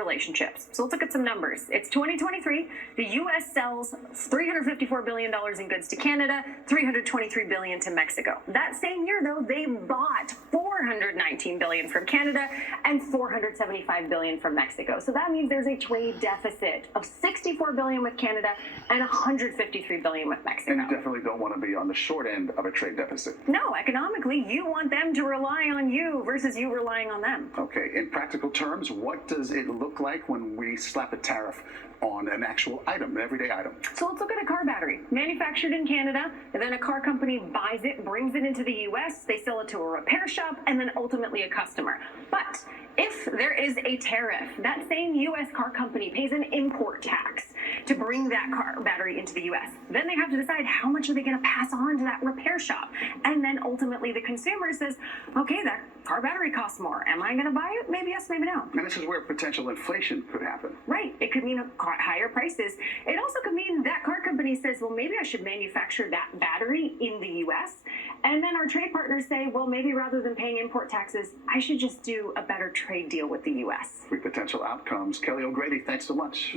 relationships. So let's look at some numbers. It's 2023. The U.S. sells $354 billion in goods to Canada, $323 billion to Mexico. That same year, though, they bought $419 billion from Canada and $475 billion from Mexico. So that means there's a trade deficit of $64 billion with Canada and $153 billion with Mexico. And you definitely don't want to be on the short end of a trade deficit. No, economically, you want them to rely on you versus you relying on them. Okay, in practical terms, what does it look like when we slap a tariff on an actual item, an everyday item? So let's look at a car battery manufactured in Canada, and then a car company buys it, brings it into the U.S., they sell it to a repair shop, and then ultimately a customer. But if there is a tariff, that same U.S. car company pays an import tax to bring that car battery into the U.S. Then they have to decide how much are they going to pass on to that repair shop. And then ultimately the consumer says, okay, that car battery costs more. Am I going to buy it? Maybe yes, maybe no. And this is where potential inflation could happen. Right. It could mean higher prices. It also could mean that car company says, well, maybe I should manufacture that battery in the U.S. And then our trade partners say, well, maybe rather than paying import taxes, I should just do a better trade deal with the U.S. Three potential outcomes. Kelly O'Grady, thanks so much.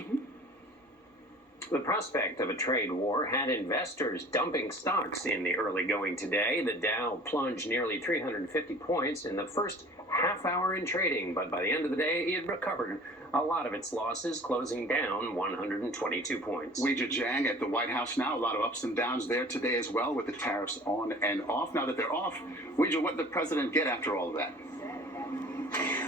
The prospect of a trade war had investors dumping stocks in the early going today. The Dow plunged nearly 350 points in the first half hour in trading, but by the end of the day, it recovered a lot of its losses, closing down 122 points. Weijia Jiang at the White House now. A lot of ups and downs there today as well, with the tariffs on and off. Now that they're off, Weijia, what did the president get after all of that?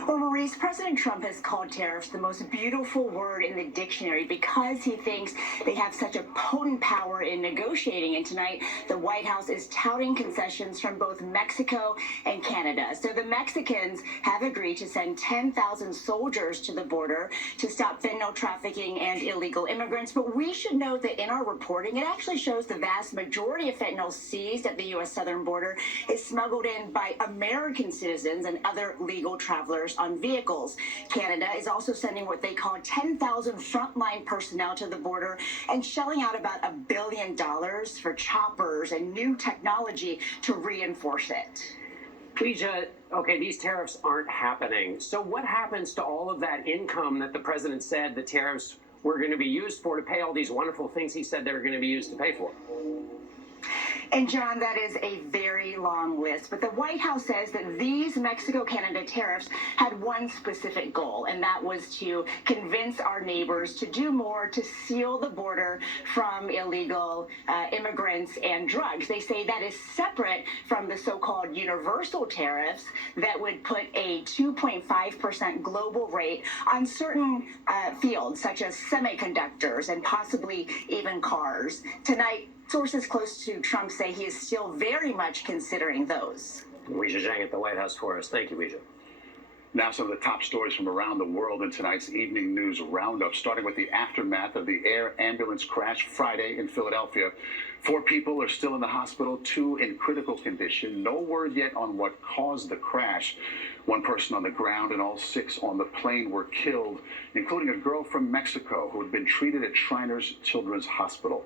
Well, Maurice, President Trump has called tariffs the most beautiful word in the dictionary because he thinks they have such a potent power in negotiating. And tonight, the White House is touting concessions from both Mexico and Canada. So the Mexicans have agreed to send 10,000 soldiers to the border to stop fentanyl trafficking and illegal immigrants. But we should note that in our reporting, it actually shows the vast majority of fentanyl seized at the U.S. southern border is smuggled in by American citizens and other legal travelers on vehicles. Canada is also sending what they call 10,000 frontline personnel to the border and shelling out about $1 billion for choppers and new technology to reinforce it. Weijia, okay, these tariffs aren't happening. So what happens to all of that income that the president said the tariffs were going to be used for to pay all these wonderful things he said they were going to be used to pay for? And John, that is a very long list. But the White House says that these Mexico-Canada tariffs had one specific goal, and that was to convince our neighbors to do more to seal the border from illegal immigrants and drugs. They say that is separate from the so-called universal tariffs that would put a 2.5% global rate on certain fields, such as semiconductors and possibly even cars. Tonight, sources close to Trump say he is still very much considering those. Weijia Jiang at the White House for us. Thank you, Weijia. Now some of the top stories from around the world in tonight's evening news roundup, starting with the aftermath of the air ambulance crash Friday in Philadelphia. 4 people are still in the hospital, 2 in critical condition. No word yet on what caused the crash. 1 person on the ground and all 6 on the plane were killed, including a girl from Mexico who had been treated at Shriners Children's Hospital.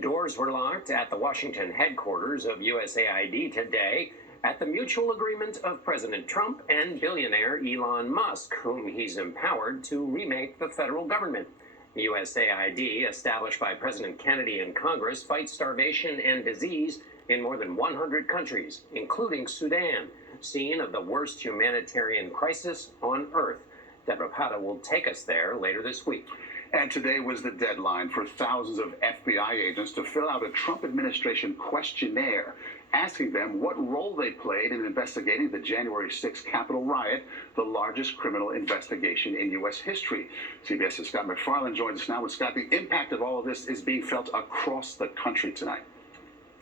Doors were locked at the Washington headquarters of USAID today at the mutual agreement of President Trump and billionaire Elon Musk, whom he's empowered to remake the federal government. USAID, established by President Kennedy and Congress, fights starvation and disease in more than 100 countries, including Sudan, scene of the worst humanitarian crisis on Earth. Deborah Pata will take us there later this week. And today was the deadline for thousands of FBI agents to fill out a Trump administration questionnaire, asking them what role they played in investigating the January 6th Capitol riot, the largest criminal investigation in U.S. history. CBS's Scott McFarland joins us now. With Scott, the impact of all of this is being felt across the country tonight.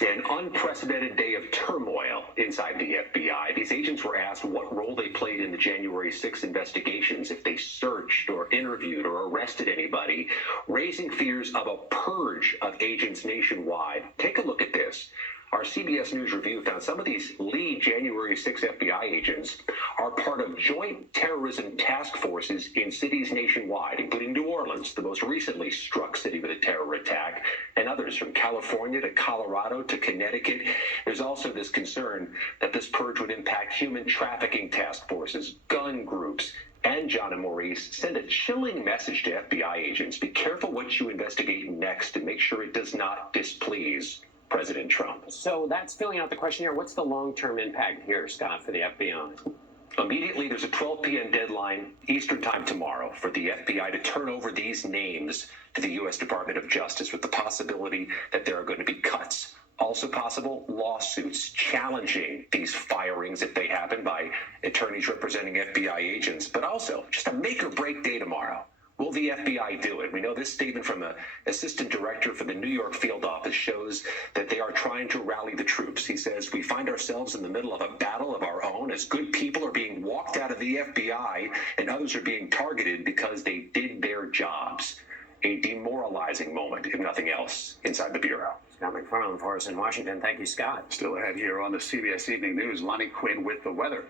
An unprecedented day of turmoil inside the FBI. These agents were asked what role they played in the January 6th investigations, if they searched or interviewed or arrested anybody, raising fears of a purge of agents nationwide. Take a look at this. Our CBS News review found some of these lead January 6 FBI agents are part of joint terrorism task forces in cities nationwide, including New Orleans, the most recently struck city with a terror attack, and others from California to Colorado to Connecticut. There's also this concern that this purge would impact human trafficking task forces, gun groups, and John and Maurice, send a chilling message to FBI agents. Be careful what you investigate next and make sure it does not displease President Trump. So that's filling out the questionnaire. What's the long-term impact here, Scott, for the FBI? Immediately, there's a 12 p.m. deadline Eastern time tomorrow for the FBI to turn over these names to the U.S. Department of Justice, with the possibility that there are going to be cuts. Also possible, lawsuits challenging these firings if they happen by attorneys representing FBI agents, but also just a make or break day tomorrow. Will the FBI do it? We know this statement from the assistant director for the New York field office shows that they are trying to rally the troops. He says, we find ourselves in the middle of a battle of our own as good people are being walked out of the FBI and others are being targeted because they did their jobs. A demoralizing moment, if nothing else, inside the Bureau. Scott McFarland for us in Washington. Thank you, Scott. Still ahead here on the CBS Evening News, Lonnie Quinn with the weather.